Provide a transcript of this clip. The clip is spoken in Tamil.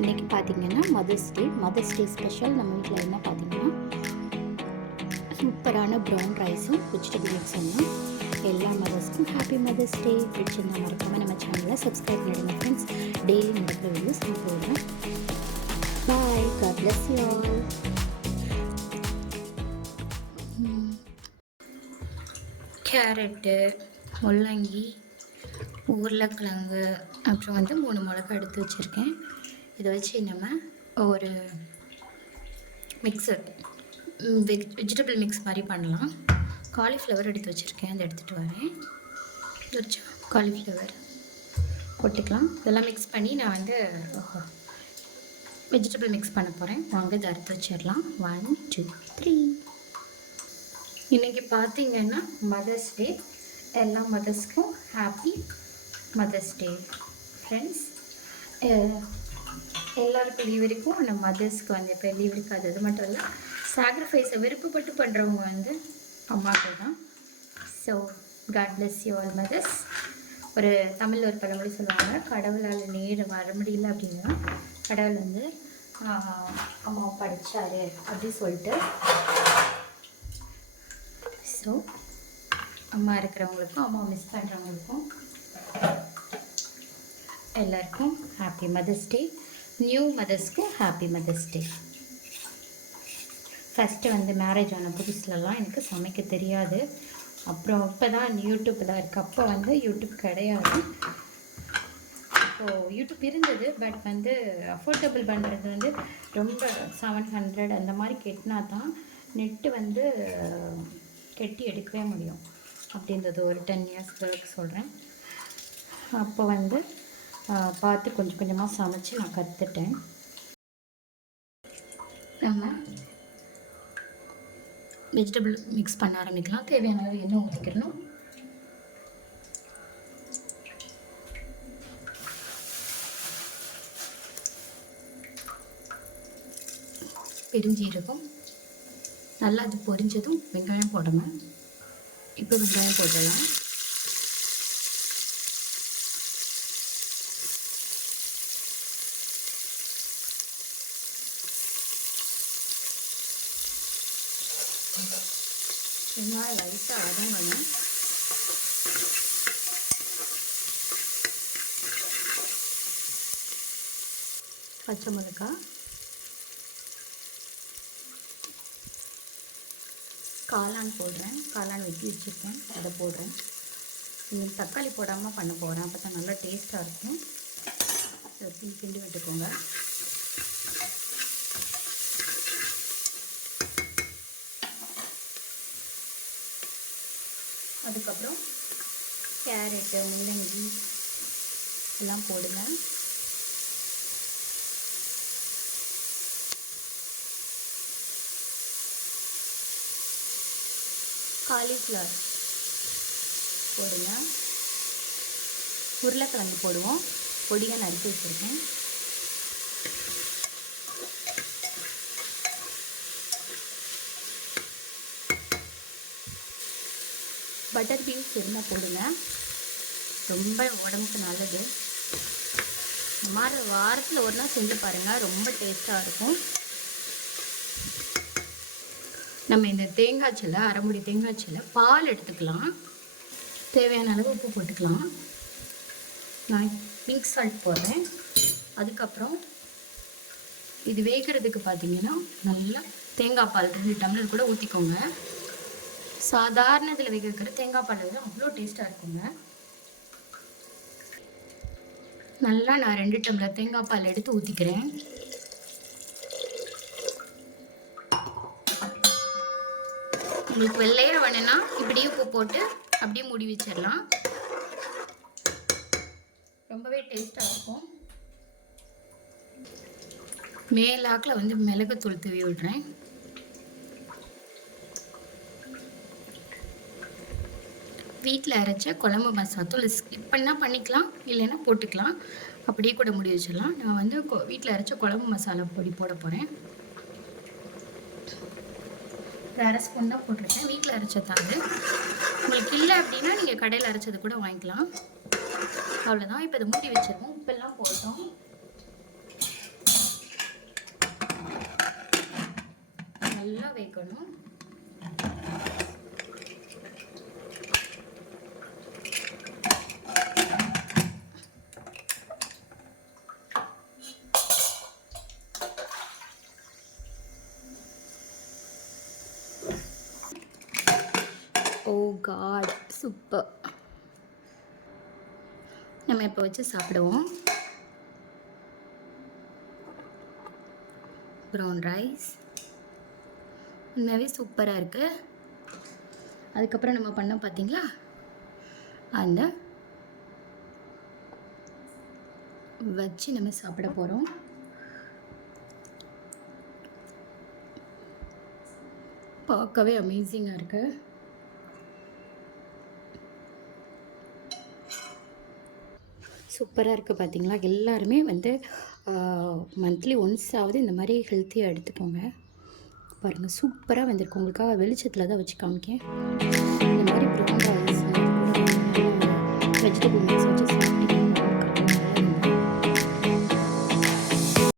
இன்றைக்கி பார்த்திங்கன்னா மதர்ஸ் டே ஸ்பெஷல். நம்ம வீட்டில் என்ன பார்த்திங்கன்னா சூப்பரான ப்ரௌன் ரைஸும் வெஜிடபிள் மிக்ஸும் தான். எல்லா மதர்ஸ்க்கும் ஹாப்பி மதர்ஸ் டே. பிடிச்சிருந்தா மறக்காமல் நம்ம சேனலை சப்ஸ்கிரைப் பண்ணிடுங்க ஃப்ரெண்ட்ஸ். டெய்லி நடக்கிற வீடியோஸ் நான் போடுறேன். Bye, God bless you all. Carrot, முள்ளங்கி, உருளைக்கிழங்கு, அப்புறம் 3 மிளகா எடுத்து வச்சுருக்கேன். இதை வச்சு நம்ம ஒரு மிக்சர் வெஜிடபிள் மிக்ஸ் மாதிரி பண்ணலாம். காலிஃப்ளவர் எடுத்து வச்சுருக்கேன், அதை எடுத்துகிட்டு வரேன். காலிஃப்ளவர் போட்டுக்கலாம். இதெல்லாம் மிக்ஸ் பண்ணி நான் வெஜிடபிள் மிக்ஸ் பண்ண போகிறேன். வாங்க இதை அறுத்து வச்சிடலாம். 1 2 3. இன்றைக்கி பார்த்திங்கன்னா மதர்ஸ் டே. எல்லா மதர்ஸ்க்கும் ஹாப்பி மதர்ஸ் டே ஃப்ரெண்ட்ஸ். எல்லாருக்கும் லீவ் இருக்கும். நம்ம மதர்ஸ்க்கு இப்போ லீவ் இருக்காது. அது மட்டும் இல்லை, சாக்ரிஃபைஸை விருப்பப்பட்டு பண்ணுறவங்க அம்மாக்கள் தான். So God bless you all mothers. ஒரு தமிழில் ஒரு பழமொழி சொல்லுவாங்க, கடவுளால் நேரம் வர முடியல அப்படின்னா கடவுள் அம்மாவை படித்தார் அப்படி சொல்லிட்டு. ஸோ அம்மா இருக்கிறவங்களுக்கும் அம்மா மிஸ் பண்ணுறவங்களுக்கும் எல்லாருக்கும் happy mother's day. New மதர்ஸ்க்கும் happy mother's day. First marriage ஆன புதுசுலலாம் எனக்கு சமைக்க தெரியாது. அப்புறம் இப்போ தான் யூடியூப் தான் இருக்குது. அப்போ யூடியூப் கிடையாது. இப்போது யூடியூப் இருந்தது, பட் அஃபோர்டபுள் பண்ணுறது ரொம்ப 700 அந்த மாதிரி கெட்டினா தான் நெட்டு கெட்டி எடுக்கவே முடியும் அப்படின்றது. ஒரு 10 இயர்ஸ்க்கு சொல்கிறேன். அப்போ பார்த்து கொஞ்சம் கொஞ்சமாக சமைச்சு நான் கற்றுட்டேன். நம்ம வெஜிடபிள் மிக்ஸ் பண்ண ஆரம்பிக்கலாம். தேவையான அளவு எண்ணெய் ஊற்றிக்கிறணும். பெருஞ்சீரகம் நல்லா அது பொரிஞ்சதும் வெங்காயம் போடணும். இப்போ வெங்காயம் போடலாம். வெங்காயம் லைட்டாக வதங்கணும். பச்சை மிளகாய், காளான் போடுறேன். காளான் வெட்டி வச்சுருக்கேன், அதை போடுறேன். இன்னும் தக்காளி போடாமல் பண்ண போகிறேன். அப்போ தான் நல்லா டேஸ்ட்டாக இருக்கும். கிண்டி விட்டுக்கோங்க. அதுக்கப்புறம் கேரட்டு, முள்ளங்கி எல்லாம் போடுங்க. காலிஃப்ளவர் போடுங்க. உருளைக்கிழங்கு போடுவோம். பொடியாக நறுக்கி வச்சுருக்கேன். பட்டர் பீன்ஸ் இருந்தால் போடுங்க, ரொம்ப உடம்புக்கு நல்லது. இந்த மாதிரி வாரத்தில் ஒரு நாள் செஞ்சு பாருங்கள், ரொம்ப டேஸ்ட்டாக இருக்கும். நம்ம இந்த தேங்காய்ச்சில், அரைமுடி தேங்காய்ச்சில் பால் எடுத்துக்கலாம். தேவையான அளவு உப்பு போட்டுக்கலாம். நான் பிங்க் சால்ட் போடுறேன். அதுக்கப்புறம் இது வேகிறதுக்கு பார்த்திங்கன்னா நல்லா தேங்காய் பால் 2 டம்ளர் கூட ஊற்றிக்கோங்க. சாதாரண இதில் வைக்கிற தேங்காய் பால் அவ்வளோ டேஸ்ட்டாக இருக்குங்க. நல்லா நான் 2 டம்ளர் தேங்காய் பால் எடுத்து ஊற்றிக்கிறேன். உங்களுக்கு வெள்ளையாக வேணுன்னா இப்படியே உப்பு போட்டு அப்படியே மூடி வச்சிடலாம். ரொம்பவே டேஸ்ட்டாக இருக்கும். மேலாக்கில் மிளகுத்தூள் தூவி விடுறேன். வீட்டில் அரைச்ச குழம்பு மசாலாத்தூள் ஸ்கிப் பண்ணால் பண்ணிக்கலாம், இல்லைன்னா போட்டுக்கலாம். அப்படியே கூட முடி வச்சிடலாம். நான் வீட்டில் அரைச்ச குழம்பு மசாலா பொடி போட போகிறேன். 1/2 ஸ்பூன் தான் போட்டிருக்கேன். வீட்டில் அரைச்சதாது. உங்களுக்கு இல்லை அப்படின்னா நீங்கள் கடையில் அரைச்சது கூட வாங்கிக்கலாம். அவ்வளோதான். இப்போ இதை மூடி வச்சிருவோம். உப்பெல்லாம் போட்டோம். எடுக்கணும். ஓ காட், சூப்பர். நம்ம இப்போ வச்சு சாப்பிடுவோம். ப்ரௌன் ரைஸ் உண்மையாகவே சூப்பராக இருக்குது. அதுக்கப்புறம் நம்ம பண்ணோம் பார்த்தீங்களா, அந்த வச்சு நம்ம சாப்பிட போகிறோம். பார்க்கவே அமேசிங்காக இருக்குது. சூப்பராக இருக்குது பார்த்தீங்களா. எல்லாருமே வந்து மந்த்லி ஒன்ஸாவது இந்த மாதிரி ஹெல்த்தியாக எடுத்துக்கோங்க. பாருங்கள் சூப்பராக வந்திருக்கு. உங்களுக்காக வெளிச்சத்தில் தான் வச்சு காமிக்கேன். இந்த மாதிரி ப்ரௌன் ரைஸ் வெஜிடபிள் மிக்ஸ் வச்சு